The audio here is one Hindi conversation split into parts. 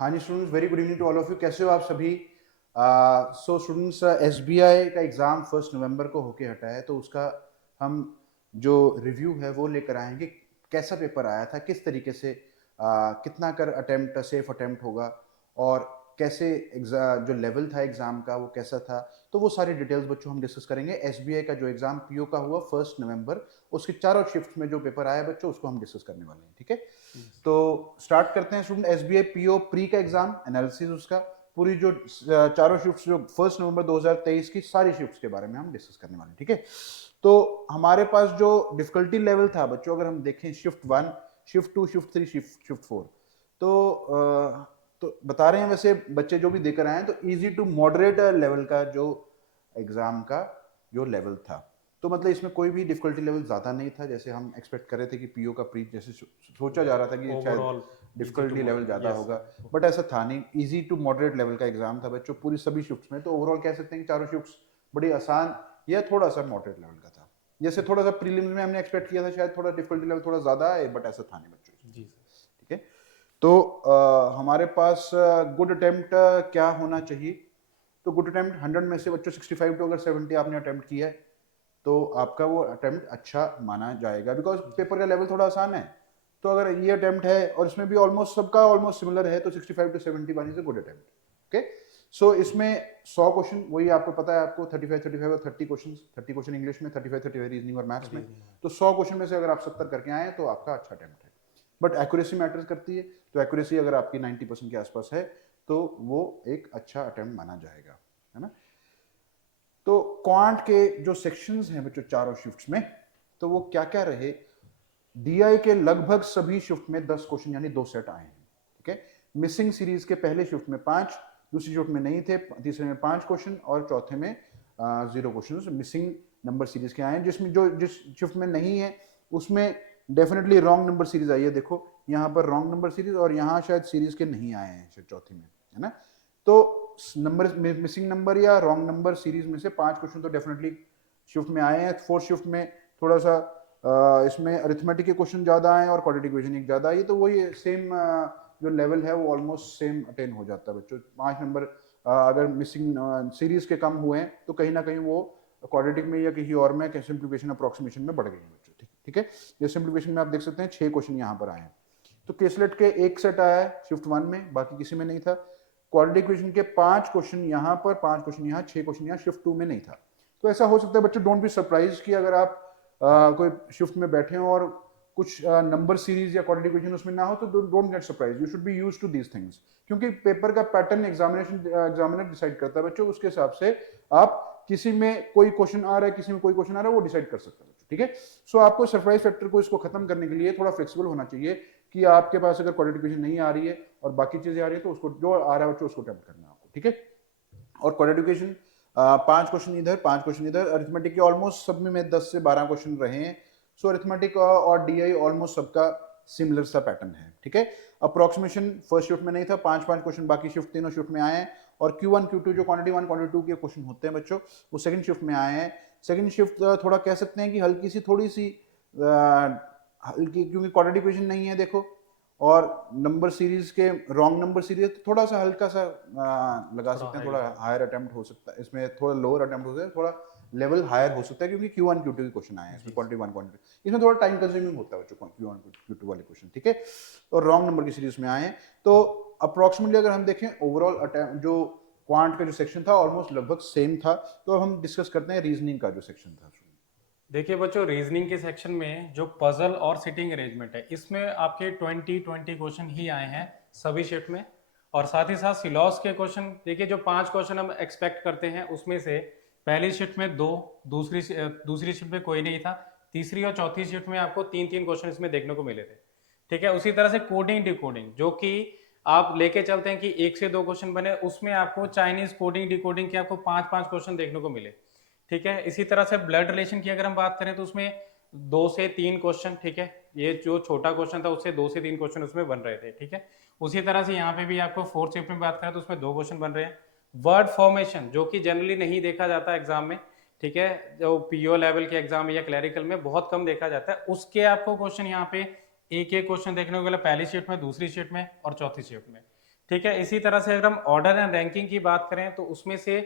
हाँ जी students, very good evening to all of you. कैसे हो आप सभी? सो स्टूडेंट्स, एसबीआई का एग्ज़ाम 1 नवंबर को होके हटा है, तो उसका हम जो रिव्यू है वो लेकर आएंगे। कैसा पेपर आया था, किस तरीके से कितना कर अटेम्प्ट सेफ अटेम्प्ट होगा, और कैसे जो लेवल था एग्ज़ाम का वो कैसा था, तो वो सारी डिटेल्स बच्चों हम डिस्कस करेंगे। एसबीआई का जो एग्ज़ाम पीओ का हुआ 1 नवंबर, उसके चारों शिफ्ट में जो पेपर आया बच्चों, उसको हम डिस्कस करने वाले हैं। ठीक है, तो स्टार्ट करते हैं स्टूडेंट। एसबीआई पीओ प्री का एग्जाम एनालिसिस, उसका पूरी जो चारों शिफ्ट्स जो 1 नवंबर 2023 की सारी शिफ्ट्स के बारे में हम डिस्कस करने वाले हैं। ठीक है, तो हमारे पास जो डिफिकल्टी लेवल था बच्चों, अगर हम देखें शिफ्ट 1, शिफ्ट 2, शिफ्ट 3, शिफ्ट 4, तो बता रहे हैं वैसे बच्चे जो भी देकर आए हैं, तो इजी टू मॉडरेट लेवल का जो एग्जाम का जो लेवल था, तो मतलब इसमें कोई भी डिफिकल्टी लेवल ज़्यादा नहीं था जैसे हम एक्सपेक्ट कर रहे थे कि पीओ का प्री जैसे सोचा जा रहा था कि शायद overall easy to difficulty level moderate, ज़्यादा यस होगा, सर। बट ऐसा था नहीं। इजी टू मॉडरेट लेवल का एग्जाम था बच्चों पूरी सभी शिफ्ट्स में। तो ओवरऑल कह सकते हैं कि चारों शिफ्ट्स बड़ी आसान या थोड़ा सा मॉडरेट लेवल का था। जैसे थोड़ा सा प्रीलिम्स में हमने एक्सपेक्ट किया था शायद थोड़ा डिफिकल्टी लेवल थोड़ा ज़्यादा है, बट ऐसा था नहीं बच्चों इसमें। जी सर। ठीक है, तो हमारे पास गुड अटेम्प्ट क्या होना चाहिए? तो गुड अटेम्प्ट 100 में से बच्चों 65 टू अगर 70 आपने अटेम्प्ट किया है तो आपका वो अटेम्प्ट अच्छा माना जाएगा, बिकॉज पेपर का लेवल थोड़ा आसान है। तो अगर ये अटेम्प्ट है और इसमें भी ऑलमोस्ट सबका ऑलमोस्ट सिमिलर है, तो 65 टू 70 पानी से गुड अटेम्प्ट। ओके, सो इसमें 100 क्वेश्चन, वही आपको पता है, आपको 35 और 30 क्वेश्चन इंग्लिश में, 35 रीजनिंग और मैथ्स में। रीजनिंग। तो 100 क्वेश्चन में से अगर आप 70 करके आए तो आपका अच्छा अटेम्प्ट है। बट एक्यूरेसी मैटर्स करती है, तो एक्यूरेसी अगर आपकी 90% के आसपास है तो वो एक अच्छा अटेम्प्ट माना जाएगा, है ना। तो क्वांट के जो सेक्शंस हैं बच्चों चारों शिफ्ट्स में, तो वो क्या क्या रहे? डीआई के लगभग सभी शिफ्ट में 10 क्वेश्चन यानी 2 सेट आए हैं। ठीक है, मिसिंग सीरीज के पहले शिफ्ट में 5, दूसरी शिफ्ट में नहीं थे, तीसरे में 5 क्वेश्चन और चौथे में 0 क्वेश्चन मिसिंग नंबर सीरीज के आए हैं। जिसमें जो जिस शिफ्ट में नहीं है उसमें डेफिनेटली रॉन्ग नंबर सीरीज आई है। देखो यहाँ पर रॉन्ग नंबर सीरीज, और यहाँ शायद सीरीज के नहीं आए हैं चौथी में, है ना। तो नंबर मिसिंग नंबर या रॉन्ग नंबर सीरीज में से 5 क्वेश्चन तो डेफिनेटली शिफ्ट में आए हैं। फोर्थ शिफ्ट में थोड़ा सा इसमें अरिथमेटिक के क्वेश्चन ज्यादा आए और क्वाड्रेटिक इक्वेशन एक ज्यादा आई, तो वही सेम जो लेवल है वो ऑलमोस्ट सेम अटेन हो जाता है बच्चों। 5 नंबर अगर मिसिंग सीरीज के कम हुए हैं तो कहीं ना कहीं वो क्वाड्रेटिक में या किसी और में सिंप्लीफिकेशन अप्रोक्सीमेशन में बढ़ गई है बच्चों। ठीक है, ये सिंप्लीफिकेशन में आप देख सकते हैं 6 क्वेश्चन यहाँ पर आए हैं। तो केसलेट के एक सेट आया है शिफ्ट 1 में, बाकी किसी में नहीं था। क्वाड्रेटिक इक्वेशन के 5 क्वेश्चन यहाँ पर, 5 क्वेश्चन यहाँ, 6 क्वेश्चन यहाँ, शिफ्ट 2 में नहीं था। तो ऐसा हो सकता है बच्चों, डोंट बी सरप्राइज कि अगर आप कोई शिफ्ट में बैठे हो और कुछ नंबर सीरीज या क्वाड्रेटिक इक्वेशन उसमें ना हो, तो don't get surprise, you should be used to these things. क्योंकि पेपर का पैटर्न एग्जामिनर डिसाइड करता है बच्चों, उसके हिसाब से आप किसी में कोई क्वेश्चन आ रहा है, किसी में कोई क्वेश्चन आ रहा है, वो डिसाइड कर सकता है बच्चों। ठीक है, सो आपको सरप्राइज फैक्टर को इसको खत्म करने के लिए थोड़ा फ्लेक्सिबल होना चाहिए कि आपके पास अगर क्वाड्रेटिक इक्वेशन नहीं आ रही है और बाकी चीजें आ रही है, तो उसको जो आ रहा है बच्चों उसको अटेम्प्ट करना है आपको। ठीक है, और क्वाड्रेटिक इक्वेशन 5 क्वेश्चन इधर, 5 क्वेश्चन इधर। अरिथमेटिक के ऑलमोस्ट सब में 10 से 12 क्वेश्चन रहे हैं। सो अरिथमेटिक और डीआई ऑलमोस्ट सबका सिमिलर सा पैटर्न है। ठीक है, अप्रोक्सीमेशन फर्स्ट शिफ्ट में नहीं था, 5-5 क्वेश्चन बाकी शिफ्ट तीनों शिफ्ट में आए हैं। और Q1 Q2 जो क्वांटिटी 1 क्वांटिटी 2 के क्वेश्चन होते हैं बच्चों, वो सेकंड शिफ्ट में आए हैं। सेकंड शिफ्ट थोड़ा कह सकते हैं कि हल्की सी थोड़ी सी हल्की, क्योंकि क्वांटिटी इक्वेशन नहीं है देखो, और नंबर सीरीज के रॉन्ग नंबर सीरीज, तो थोड़ा सा हल्का सा लगा थोड़ा सकते हैं, हाई थोड़ा हायर अटेम्प्ट हो सकता है इसमें, थोड़ा लोअर अटेम्प्ट हो सकता है, थोड़ा लेवल हायर हो सकता है, क्योंकि Q1 Q2 के क्वेश्चन आए हैं इसमें, जी क्वांटिटी 1 क्वांटिटी, इसमें थोड़ा टाइम कंज्यूमिंग होता है बच्चों Q1 Q2 वाले क्वेश्चन। ठीक है, और रॉन्ग नंबर की सीरीज में आए हैं। तो अप्रोक्सीमेटली अगर हम देखें ओवरऑल अटेम्प्ट जो क्वांट का जो सेक्शन था ऑलमोस्ट लगभग सेम था। तो अब हम डिस्कस करते हैं रीजनिंग का जो सेक्शन था। देखिए बच्चों, रीजनिंग के सेक्शन में जो पजल और सिटिंग अरेंजमेंट है, इसमें आपके 20 क्वेश्चन ही आए हैं सभी शिफ्ट में। और साथ ही साथ सिलॉस के क्वेश्चन देखिए, जो 5 क्वेश्चन हम एक्सपेक्ट करते हैं उसमें से पहली शिफ्ट में 2, दूसरी शिफ्ट में कोई नहीं था, तीसरी और चौथी शिफ्ट में आपको 3-3 क्वेश्चन इसमें देखने को मिले थे। ठीक है, उसी तरह से कोडिंग डिकोडिंग जो कि आप लेके चलते हैं कि 1 से 2 क्वेश्चन बने, उसमें आपको चाइनीज कोडिंग डिकोडिंग के आपको 5-5 क्वेश्चन देखने को मिले। ठीक है, इसी तरह से ब्लड रिलेशन की अगर हम बात करें तो उसमें 2 से 3 क्वेश्चन, ठीक है, ये जो छोटा क्वेश्चन था उससे 2 से 3 क्वेश्चन उसमें बन रहे थे। ठीक है, उसी तरह से यहाँ पे भी आपको फोर्थ शिफ्ट में बात करें तो उसमें 2 क्वेश्चन बन रहे हैं। वर्ड फॉर्मेशन जो कि जनरली नहीं देखा जाता एग्जाम में, ठीक है, जो पीओ लेवल के एग्जाम या क्लरिकल में बहुत कम देखा जाता है, उसके आपको क्वेश्चन यहाँ पे एक एक क्वेश्चन देखने को मिला पहली शिफ्ट में, दूसरी शिफ्ट में और चौथी शिफ्ट में। ठीक है। इसी तरह से अगर हम ऑर्डर एंड रैंकिंग की बात करें तो उसमें से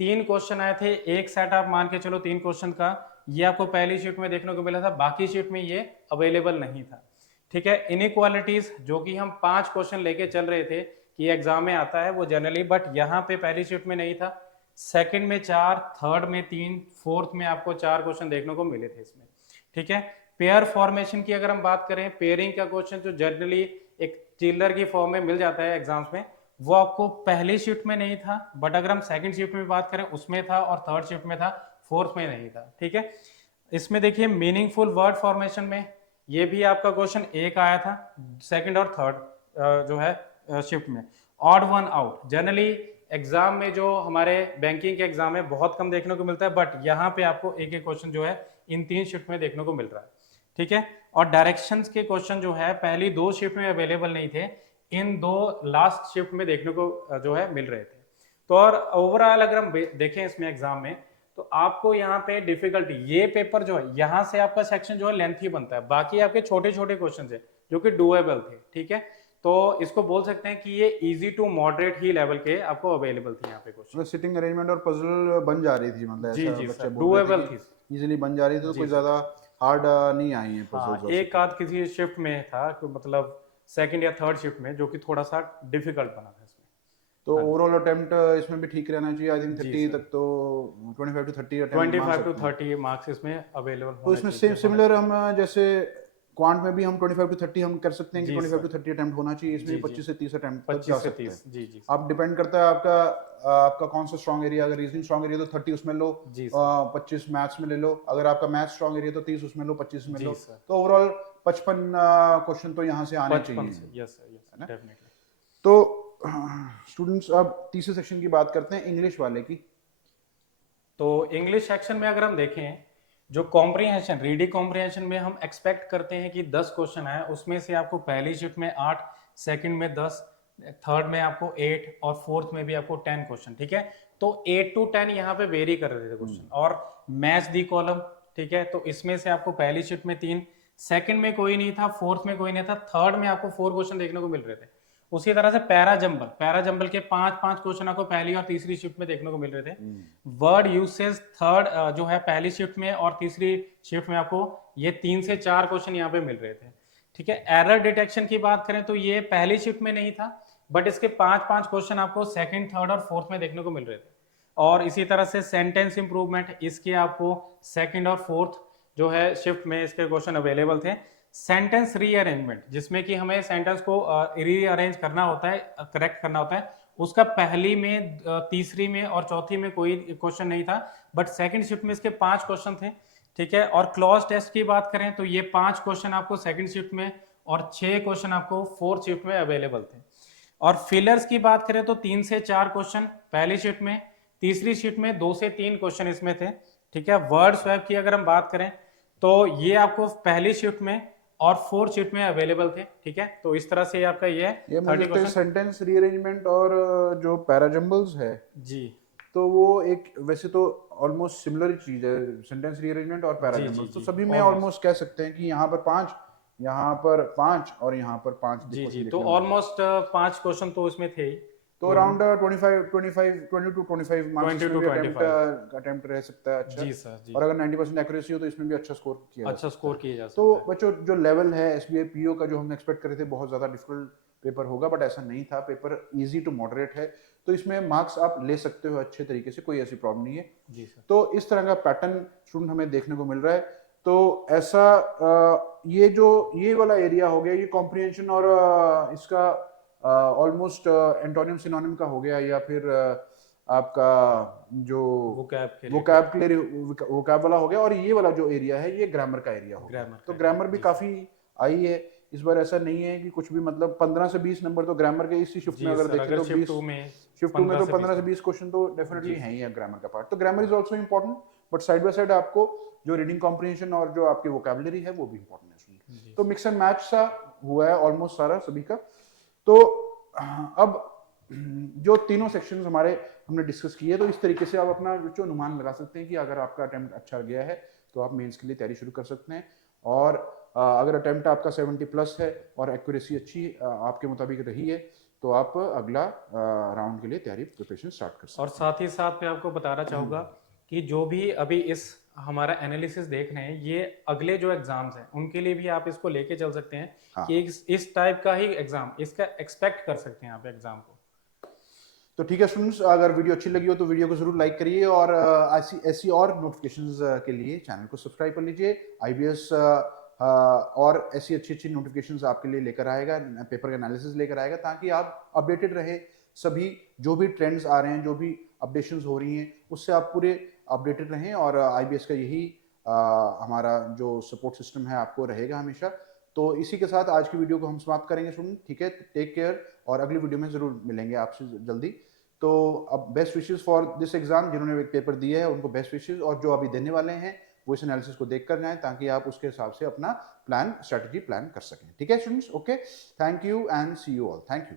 3 क्वेश्चन आए थे, एक सेट आप मान के चलो 3 क्वेश्चन का, ये आपको पहली शीट में देखने को मिला था, बाकी शीट में ये अवेलेबल नहीं था। ठीक है। इनइक्वालिटीज जो कि हम 5 क्वेश्चन लेके चल रहे थे कि एग्जाम में आता है वो जनरली, बट यहाँ पे पहली शीट में नहीं था, सेकंड में 4, थर्ड में 3, फोर्थ में आपको 4 क्वेश्चन देखने को मिले थे इसमें। ठीक है। पेयर फॉर्मेशन की अगर हम बात करें, पेयरिंग का क्वेश्चन जो जनरली एक चिल्लर की फॉर्म में मिल जाता है एग्जाम्स में, वो आपको पहली शिफ्ट में नहीं था, बट अगर हम सेकंड शिफ्ट में बात करें उसमें था, और थर्ड शिफ्ट में था, फोर्थ में नहीं था। ठीक है। इसमें देखिए मीनिंगफुल वर्ड फॉर्मेशन में ये भी आपका क्वेश्चन एक आया था सेकंड और थर्ड जो है शिफ्ट में। Odd one out generally exam में जो हमारे बैंकिंग के एग्जाम में बहुत कम देखने को मिलता है, बट यहाँ पे आपको एक एक क्वेश्चन जो है इन 3 शिफ्ट में देखने को मिल रहा है। ठीक है। और डायरेक्शंस के क्वेश्चन जो है पहली 2 शिफ्ट में अवेलेबल नहीं थे, इन 2 लास्ट शिफ्ट में देखने को जो है मिल रहे थे। तो और ओवरऑल अगर हम देखें इसमें एग्जाम में, तो आपको यहाँ पे डिफिकल्टी, ये पेपर जो है यहाँ से आपका सेक्शन जो है लेंथी बनता है, बाकी आपके छोटे छोटे क्वेश्चन है जो कि डूएबल थे। ठीक है। तो इसको बोल सकते हैं कि ये इजी टू मॉडरेट ही लेवल के आपको अवेलेबल थे यहाँ पे क्वेश्चन। मतलब सिटिंग अरेंजमेंट और पजल बन जा रही थी, मतलब जी ऐसा जी बच्चे सर, बोल रहे डूएबल थे थी। कि इजीली बन जा रही थी, तो कोई जी ज्यादा हार्ड नहीं आई है हाँ, पजल्स। एक आध किसी शिफ्ट में था मतलब सेकंड या थर्ड शिफ्ट में जो कि थोड़ा सा डिफिकल्ट बना था इसमें। तो हाँ जी। ओवरऑल अटेम्प्ट इसमें भी ठीक रहना चाहिए, आई थिंक जी 30 सर, तक तो 25 to 30 अटेम्प्ट मान 25 to सकते हैं। 30 मार्क्स इसमें अवेलेबल तो होना इसमें चाहिए, सिमिलर हम जैसे क्वांट में भी हम 25 to 30 हम कर सकते हैं कि जी 25 सर। to 30 अटेम्प्ट होना चाहिए, इसमें जी भी जी 25 से 30 अटेम्प्ट तक 25 जा से सकते हैं। 30 जी जी आप डिपेंड करता है आपका आपका कौन सा स्ट्रॉन्ग एरिया, अगर रीजनिंग स्ट्रॉन्ग एरिया तो 30 उसमें लो, जी सर। 25 मैथ्स में ले लो, अगर आपका मैथ्स स्ट्रॉन्ग एरिया तो 30 उसमें लो, 25 में जी लो। सर। तो ओवरऑल 55 क्वेश्चन तो यहाँ से आने 55 चाहिए, से, यस सर, यस है ना। डेफिनेटली। तो स्टूडेंट्स अब तीसरे सेक्शन की बात करते हैं, इंग्लिश वाले की। तो इंग्लिश सेक्शन में अगर हम देखें, जो कॉम्प्रिहेंशन, रीडिंग कॉम्प्रिहेंशन में हम एक्सपेक्ट करते हैं कि 10 क्वेश्चन है, उसमें से आपको पहली शिफ्ट में 8, सेकंड में 10, थर्ड में आपको 8 और फोर्थ में भी आपको 10 क्वेश्चन। ठीक है। तो 8 to 10 यहाँ पे वेरी कर रहे थे क्वेश्चन, और मैच दी कॉलम। ठीक है। तो इसमें से आपको पहली शिफ्ट में 3, सेकंड में कोई नहीं था, फोर्थ में कोई नहीं था, थर्ड में आपको 4 क्वेश्चन देखने को मिल रहे थे। उसी तरह से पैरा जंबल के 5 क्वेश्चन आपको पहली और तीसरी शिफ्ट में देखने को मिल रहे थे। वर्ड यूसेज थर्ड जो है पहली शिफ्ट में, और तीसरी शिफ्ट में आपको ये 3 से 4 क्वेश्चन यहाँ पे मिल रहे थे। ठीक है। एरर डिटेक्शन की बात करें तो ये पहली शिफ्ट में नहीं था, बट इसके 5 क्वेश्चन आपको सेकंड, थर्ड और फोर्थ में देखने को मिल रहे थे। और इसी तरह से सेंटेंस इंप्रूवमेंट, इसके आपको सेकंड और फोर्थ जो है शिफ्ट में इसके क्वेश्चन अवेलेबल थे। सेंटेंस रीअरेंजमेंट, जिसमें कि हमें सेंटेंस को रीअरेंज करना होता है, करेक्ट करना होता है, उसका पहली में, तीसरी में और चौथी में कोई क्वेश्चन नहीं था, बट सेकंड शिफ्ट में इसके 5 क्वेश्चन थे। ठीक है। और क्लॉज टेस्ट की बात करें तो ये 5 क्वेश्चन आपको सेकंड शिफ्ट में और 6 क्वेश्चन आपको फोर्थ शिफ्ट में अवेलेबल थे। और फिलर्स की बात करें तो 3 से 4 क्वेश्चन पहली शिफ्ट में, तीसरी शिफ्ट में 2 से 3 क्वेश्चन इसमें थे। ठीक है। वर्ड स्वैप की अगर हम बात करें तो ये आपको पहली शिफ्ट में और फोर्थ शिफ्ट में अवेलेबल थे। ठीक है। तो इस तरह से आपका ये ये मुझे 30 लगता है क्वेश्चन। सेंटेंस रीअरेंजमेंट और जो पैराजम्बल्स है, जी तो वो एक वैसे तो ऑलमोस्ट सिमिलर ही चीज है, सेंटेंस रीअरेंजमेंट और जी जी पैराजम्बल्स, तो जी सभी में ऑलमोस्ट। ऑलमोस्ट कह सकते हैं कि यहाँ पर 5, यहाँ पर 5 और यहाँ पर 5 जी जी, क्वेश्चन तो देखने को मिल रहे हैं। ऑलमोस्ट 5 क्वेश्चन तो इसमें थे ही। तो अराउंड 20 to 25 मार्क्स 20 इसमें to भी 25 अटेम्प्ट रह सकता है अच्छा। जी सर जी। और अगर 90% एक्यूरेसी हो तो इसमें भी अच्छा स्कोर किया जा अच्छा सकता स्कोर है। किया जा तो सकता है। बच्चों जो लेवल है एसबीआई पीओ का, जो हम एक्सपेक्ट कर रहे थे बहुत ज़्यादा डिफिकल्ट पेपर होगा, बट ऐसा नहीं था, पेपर इजी टू मॉडरेट है। तो इसमें मार्क्स आप ले सकते हो अच्छे तरीके से, कोई ऐसी प्रॉब्लम नहीं है। जी सर। तो इस तरह का पैटर्न स्टूडेंट हमें देखने को मिल रहा है। तो ऐसा ये जो ये वाला एरिया हो गया, ये कॉम्प्रिहेंशन और इसका ऑलमोस्ट एंटोनियम सिनोनिम का हो गया, या फिर आपका जो वोकैब वाला हो गया, और ये वाला जो एरिया है ये ग्रामर का एरिया हो गया। ग्रामर तो का ग्रामर भी जी काफी आई है इस बार, ऐसा नहीं है कि कुछ भी, मतलब 15 से 20 नंबर तो ग्रामर के इसी शिफ्ट में जी अगर सर, देखें अगर तो शिफ्ट 20 टू में शिफ्ट 2 में 15 तो से 15 से 20 20 क्वेश्चन तो डेफिनेटली जी है ही है ग्रामर का पार्ट। तो grammar is also important, but side by side आपको जो रीडिंग कॉम्प्रिहेंशन और जो आपकी वोकैबुलरी है वो भी इम्पोर्टेंट है। तो मिक्स एंड मैच सा हुआ है ऑलमोस्ट सारा सभी का। तो अब जो तीनों सेक्शंस हमारे हमने डिस्कस किए, तो इस तरीके से आप अपना जो अनुमान लगा सकते हैं कि अगर आपका अटेम्प्ट अच्छा गया है तो आप मेंस के लिए तैयारी शुरू कर सकते हैं। और अगर अटेम्प्ट आपका 70 प्लस है और एक्यूरेसी अच्छी आपके मुताबिक रही है, तो आप अगला राउंड के लिए तैयारी प्रिपरेशन स्टार्ट कर सकते और साथ ही साथ मैं आपको बताना चाहूँगा कि जो भी अभी इस हमारा एनालिसिस देख रहे हैं, ये अगले जो एग्जाम्स हैं उनके लिए भी आप इसको लेके चल सकते हैं हाँ। कि इस टाइप का ही एग्जाम इसका एक्सपेक्ट कर सकते हैं आप एग्जाम को। तो ठीक है स्टूडेंट्स, अगर वीडियो अच्छी लगी हो तो वीडियो को जरूर लाइक करिए और ऐसी ऐसी और नोटिफिकेशंस के लिए चैनल को सब्सक्राइब कर लीजिए। आईबीएस और ऐसी अच्छी अच्छी नोटिफिकेशंस आपके लिए लेकर आएगा, पेपर का एनालिसिस लेकर आएगा, ताकि आप अपडेटेड रहे। सभी जो भी ट्रेंड्स आ रहे हैं, जो भी अपडेशंस हो रही हैं, उससे आप पूरे अपडेटेड रहें। और आईबीएस का यही हमारा जो सपोर्ट सिस्टम है आपको रहेगा हमेशा। तो इसी के साथ आज की वीडियो को हम समाप्त करेंगे स्टूडेंट। ठीक है, टेक केयर और अगली वीडियो में जरूर मिलेंगे आपसे जल्दी। तो अब best wishes for this exam, जिन्होंने पेपर दिया है उनको बेस्ट विशेस, और जो अभी देने वाले हैं वो इस एनालिसिस को देख कर जाएं, ताकि आप उसके हिसाब से अपना स्ट्रैटेजी प्लान कर सकें। ठीक है students, okay, thank you and see you all, thank you.